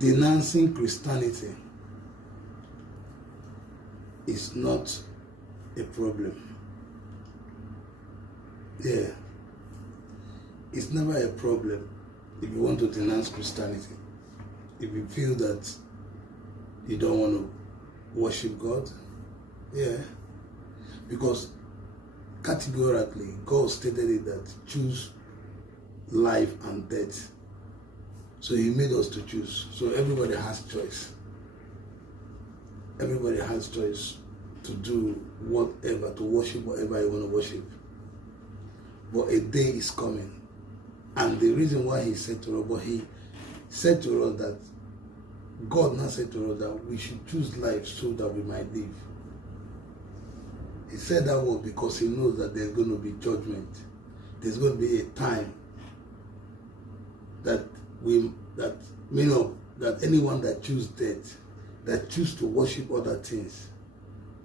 denouncing Christianity is not a problem. Yeah. It's never a problem if you want to denounce Christianity. If you feel that you don't want to worship God, yeah. Because categorically, God stated it that choose life and death. So he made us to choose. So everybody has choice. Everybody has choice to do whatever, to worship whatever you want to worship. But a day is coming. And the reason why he said to us, but he said to us that God now said to us that we should choose life so that we might live. He said that word because he knows that there's going to be judgment. There's going to be a time that anyone that chooses death, that choose to worship other things,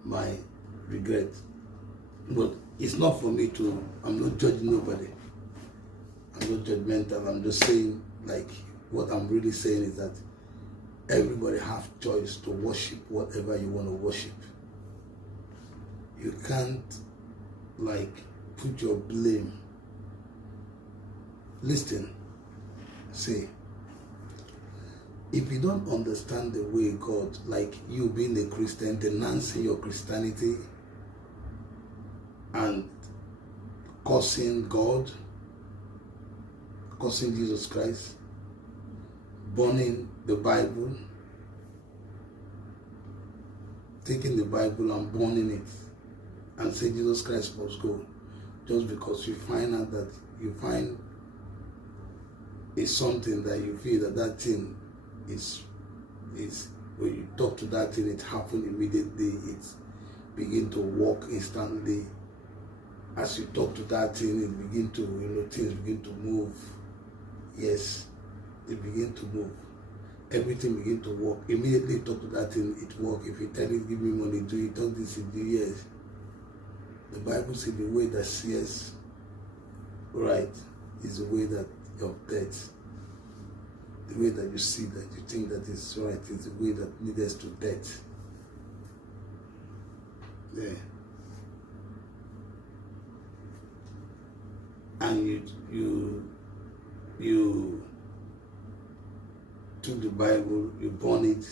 might regret. But it's not for me to, I'm not judging nobody. I'm not judgmental. I'm just saying, like, what I'm really saying is that everybody have choice to worship whatever you want to worship. You can't, like, put your blame. Listen, see, if you don't understand the way God, like you being a Christian, denouncing your Christianity and cursing God, cursing Jesus Christ, burning the Bible, taking the Bible and burning it, and say Jesus Christ must go, just because you find out that you find it's something that you feel that thing is when you talk to that thing, it happens immediately, it begin to work instantly. As you talk to that thing, it begin to, things begin to move. Yes, they begin to move. Everything begin to work. Immediately talk to that thing, it work. If you tell it, give me money, do it, talk this, it do, yes. The Bible says the way that sees right is the way that of death. The way that you see that you think that is right is the way that leads to death. Yeah. And you took the Bible, you burn it,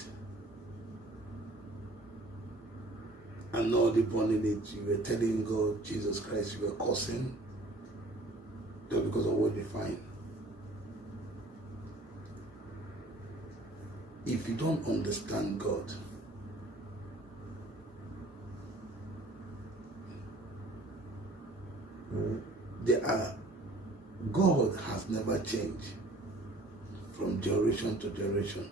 and not only burning it, you were telling God, Jesus Christ, you were cursing, just because of what you find. If you don't understand God, God has never changed from generation to generation.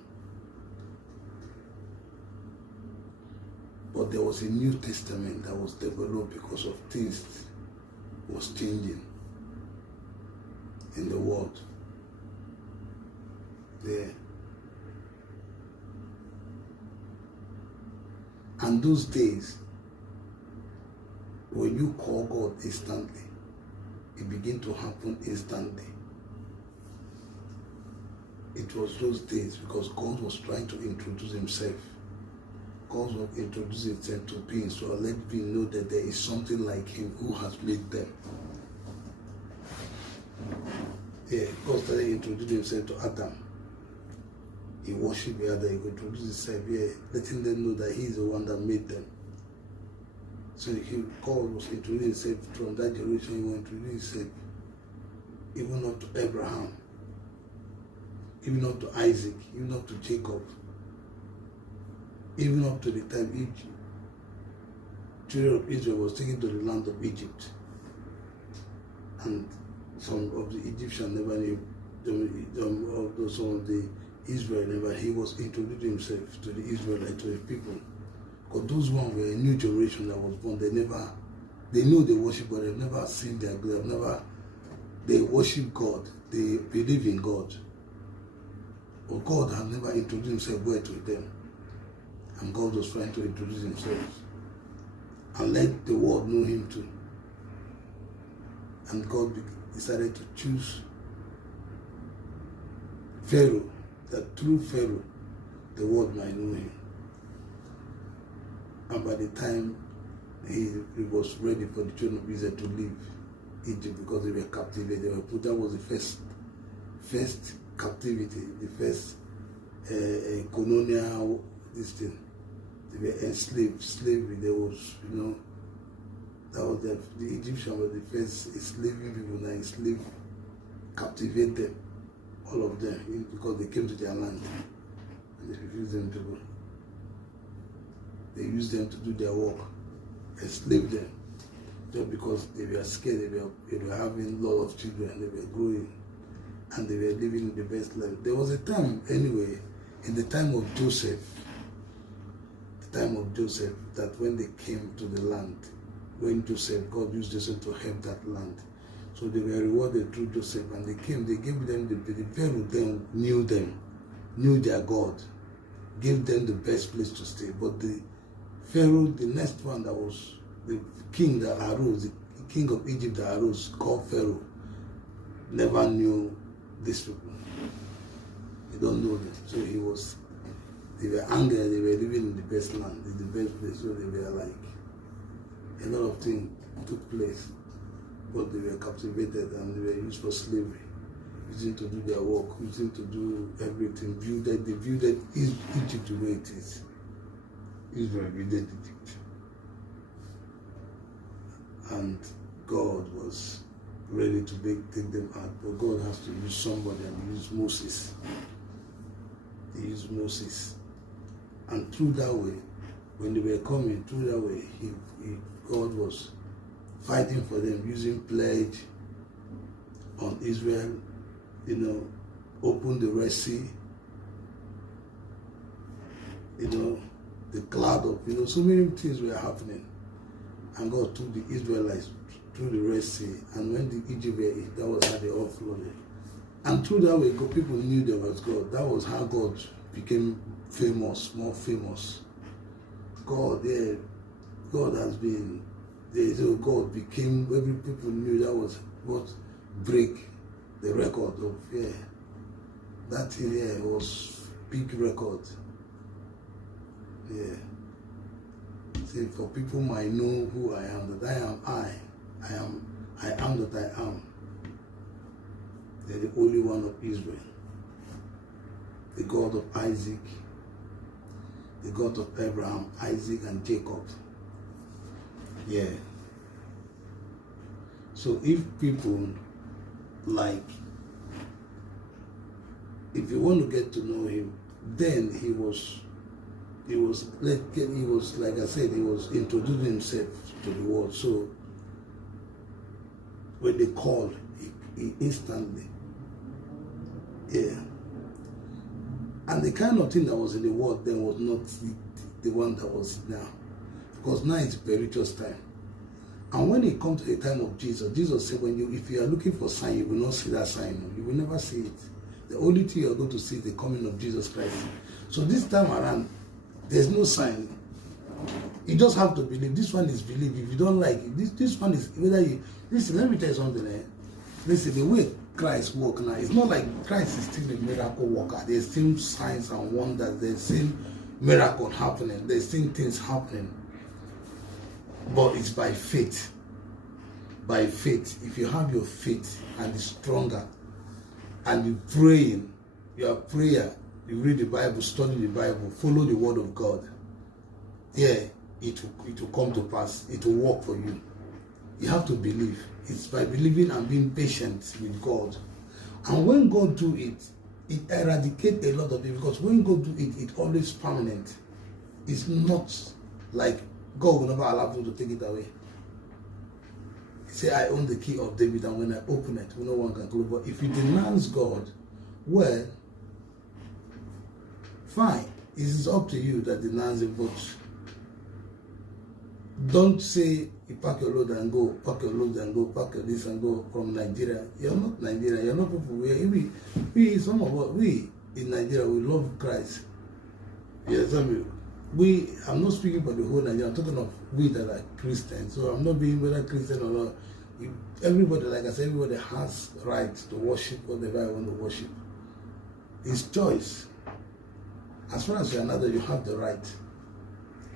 But there was a New Testament that was developed because of things was changing in the world. Yeah. And those days, when you call God instantly, it began to happen instantly. It was those days because God was trying to introduce himself. God was introducing himself to beings to let people know that there is something like him who has made them. Yeah, God started introducing himself to Adam. He worshipped the other, he introduced himself, yeah, letting them know that he is the one that made them. So God was introducing himself from that generation, he was introducing himself even up to Abraham, even up to Isaac, even up to Jacob, even up to the time children of Israel was taken to the land of Egypt. And some of the Egyptians never knew, some of the Israel never, he was introducing himself to the Israelites, to the people. Because those ones were a new generation that was born. They know they worship God, they've never seen their God, they worship God, they believe in God. But God had never introduced himself well to them. And God was trying to introduce himself and let the world know him too. And God decided to choose Pharaoh, that through Pharaoh, the world might know him. And by the time he was ready for the children of Israel to leave Egypt because they were captivated, that was the first captivity, the first colonial this thing. They were enslaved, slavery. There was, that was the Egyptians were the first enslaving people that enslaved, captivated all of them because they came to their land and they refused them to go. They used them to do their work, enslaved them, just because they were scared. They were having a lot of children, they were growing, and they were living the best life. There was a time, anyway, in the time of Joseph, that when they came to the land, God used Joseph to help that land. So they were rewarded through Joseph, and they gave them the Pharaoh then knew their God, gave them the best place to stay. But the Pharaoh, the next one that was the king that arose, the king of Egypt that arose, called Pharaoh, never knew these people. He don't know them. So they were angry, they were living in the best land, in the best place, so they were like, a lot of things took place, but they were captivated and they were used for slavery, using to do their work, using to do everything, they viewed Egypt the way it is. Israel viewed Egypt. And God was ready to take them out, but God has to use somebody, and he used Moses. He used Moses. And through that way, when they were coming, through that way, God was fighting for them, using pledge on Israel, open the Red Sea, the cloud of, so many things were happening. And God took the Israelites through the Red Sea, and when the Egypt were, that was how they all flooded. And through that way, people knew there was God. That was how God became famous, more famous. God has been, God became, every people knew that was what break the record of, that thing was big record. Say, for people might know who I am, that I am that I am. They're the only one of Israel. The God of Isaac, the God of Abraham, Isaac, and Jacob. So if people if you want to get to know him, then he was like I said, he was introducing himself to the world. So when they called, he instantly, And the kind of thing that was in the world then was not the one that was now. Because now it's perilous time. And when it comes to the time of Jesus, Jesus said, if you are looking for sign, you will not see that sign. You will never see it. The only thing you are going to see is the coming of Jesus Christ. So this time around, there's no sign. You just have to believe. This one is believe. If you don't like it, this one is whether you listen. Let me tell you something. Listen, the way Christ work now, it's not like Christ is still a miracle worker. There's still signs and wonders. There's still miracle happening. There's still things happening. But it's by faith. By faith. If you have your faith and it's stronger, and you praying, your prayer, you read the Bible, study the Bible, follow the word of God, it will come to pass. It will work for you. You have to believe. It's by believing and being patient with God. And when God do it, it eradicates a lot of it, because when God do it, it's always permanent. It's not like God will never allow you to take it away. He said, I own the key of David, and when I open it, no one can close. But if you denounce God, well, fine. It is up to you that denounce him, but don't say you pack your load and go, pack your load and go, pack your this and go from Nigeria. You're not Nigeria. You're not people. We some of us, we in Nigeria, we love Christ. Yes, I'm not speaking about the whole Nigeria. I'm talking of we that are Christians. So I'm not being whether Christian or not. Everybody, like I said, everybody has right to worship whatever I want to worship. It's choice. As far as you're another, you have the right.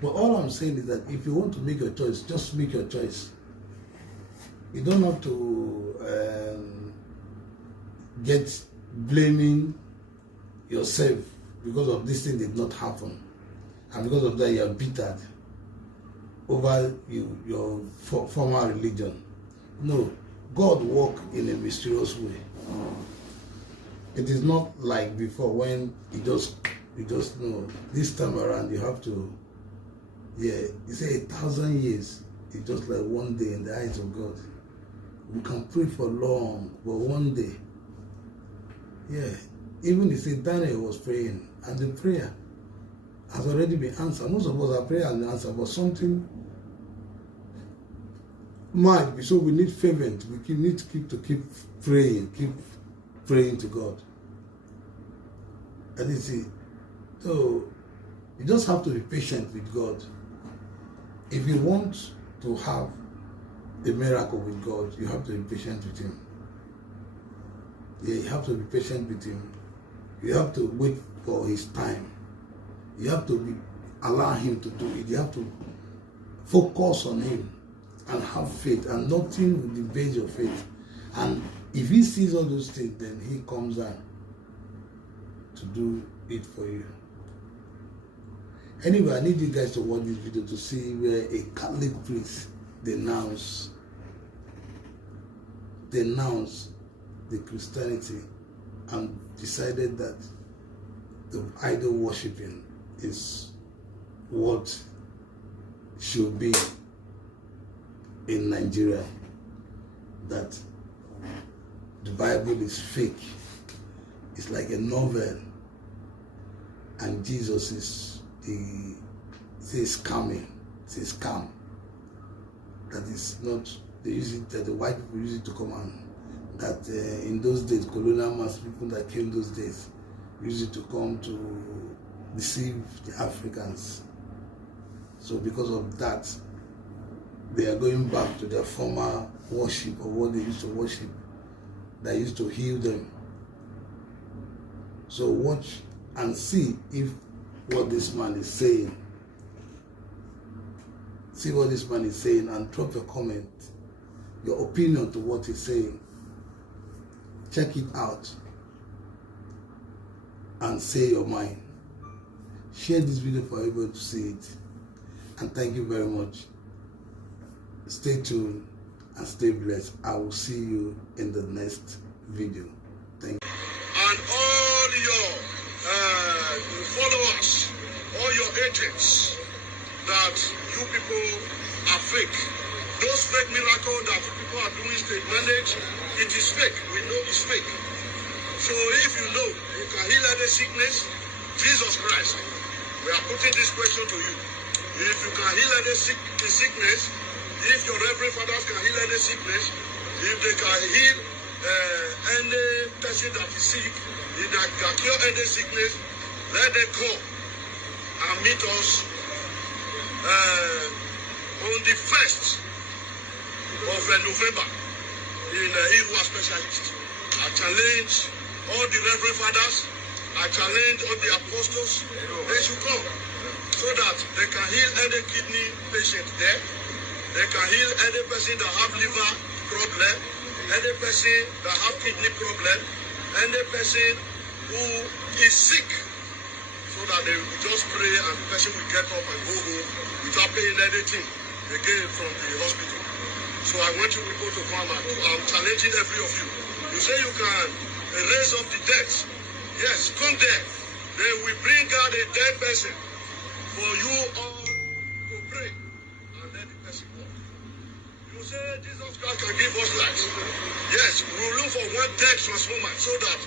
But all I'm saying is that if you want to make your choice, just make your choice. You don't have to get blaming yourself because of this thing did not happen. And because of that, you are bitter over your former religion. No, God works in a mysterious way. It is not like before when you just know. This time around, you have to, you say 1,000 years. It's just like one day in the eyes of God. We can pray for long, but one day, even if say Daniel was praying, and the prayer has already been answered. Most of us, our prayer has been answered, but something might be. So we need fervent. We need to keep praying to God. And you see, so you just have to be patient with God. If you want to have a miracle with God, you have to be patient with Him. You have to be patient with Him. You have to wait for His time. You have to allow Him to do it. You have to focus on Him and have faith, and nothing will debate your faith. And if He sees all those things, then He comes down to do it for you. Anyway, I need you guys to watch this video to see where a Catholic priest denounced the Christianity and decided that the idol worshipping is what should be in Nigeria, that the Bible is fake. It's like a novel, and Jesus is scamming. It's a scam. That is not, they use it, that the white people use it to come on. That in those days, colonial mass people that came those days used it to come to deceive the Africans. So because of that, they are going back to their former worship, or what they used to worship, that used to heal them. So watch and see if what this man is saying. See what this man is saying and drop a comment, your opinion to what he's saying. Check it out and say your mind. Share this video for everybody to see it. And thank you very much. Stay tuned and stay blessed. I will see you in the next video. Thank you. And all your followers, all your agents, that you people are fake. Those fake miracles that people are doing state manage, it is fake. We know it's fake. So if you know you can heal any sickness, Jesus Christ, we are putting this question to you. If you can heal any sickness, if your reverend fathers can heal any sickness, if they can heal any person that is sick, if they can cure any sickness, let them come and meet us on the 1st of November in Iwa Specialist. I challenge all the reverend fathers, I challenge all the apostles, they should come so that they can heal any kidney patient there. They can heal any person that have liver problem, any person that have kidney problem, any person who is sick, so that they will just pray and the person will get up and go home without paying anything again from the hospital. So I want you people to come and I'm challenging every of you. You say you can raise up the dead. Yes, come there. They will bring out a dead person for you all to pray and let the person go. You say Jesus Christ can give us life. Yes, we will look for one dead transformer so that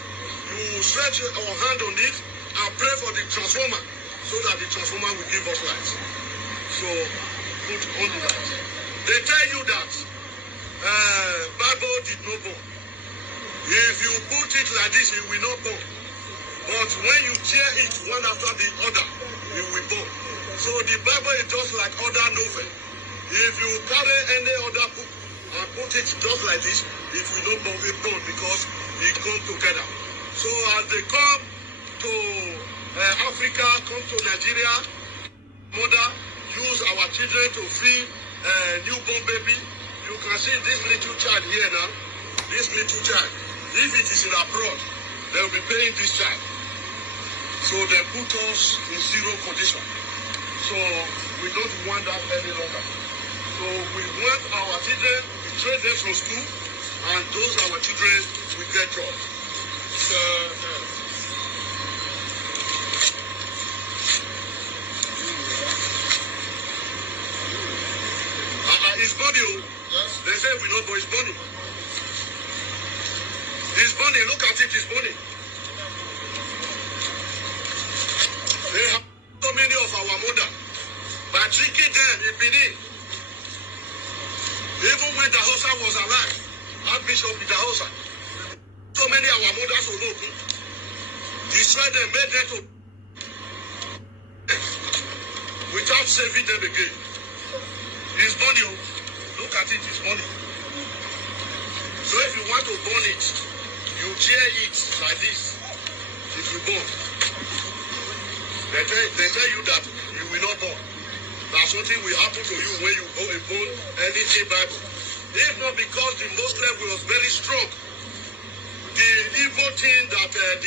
you stretch your hand on it and pray for the transformer so that the transformer will give us life. So put on the light. They tell you that Bible did not born. If you put it like this, it will not born. But when you tear it one after the other, it will born. So the Bible is just like other novel. If you carry any other book and put it just like this, it will not born because it comes together. So as they come to Africa, come to Nigeria, mother, use our children to feed newborn baby. You can see this little child here now. This little child. If it is in abroad, they will be paying this child. So they put us in zero condition. So we don't want that any longer. So we want our children, we train them from school, and those our children will get jobs. His body, yes. They say we know, but his body. His body, look at it, his body. They have so many of our mother, by tricking them in Benin. Even when the Hausa was alive, Archbishop Peter Hausa, so many of our mothers will know, destroyed them, made them to without saving them again. His body, look at it, his body. So if you want to burn it, you tear it like this. If you burn, they tell you that you will not burn. That something will happen to you when you go and burn anything Bible. If not because the Muslim was very strong, the evil thing that the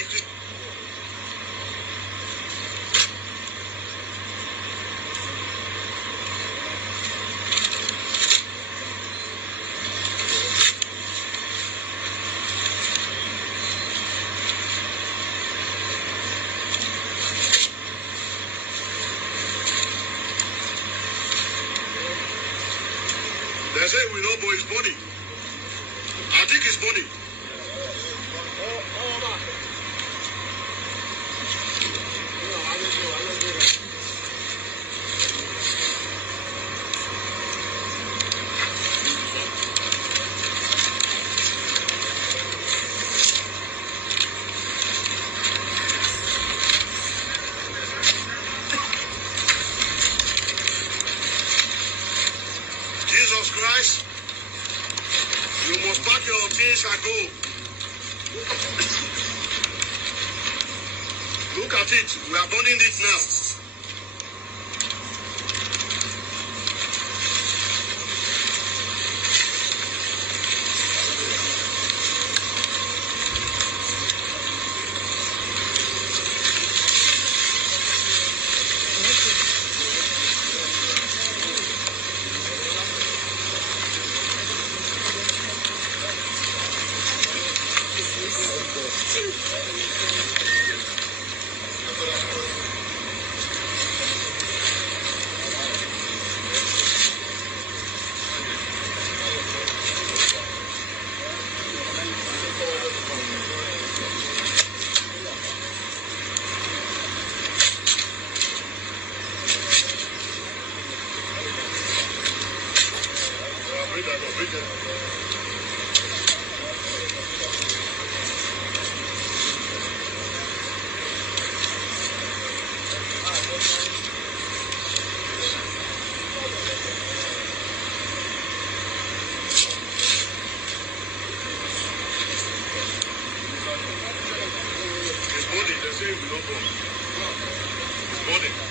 they say we know about his body. I think his body. Jesus Christ, you must pack your things and go. Look at it. We are burning it now. His body, they say we don't go. His body.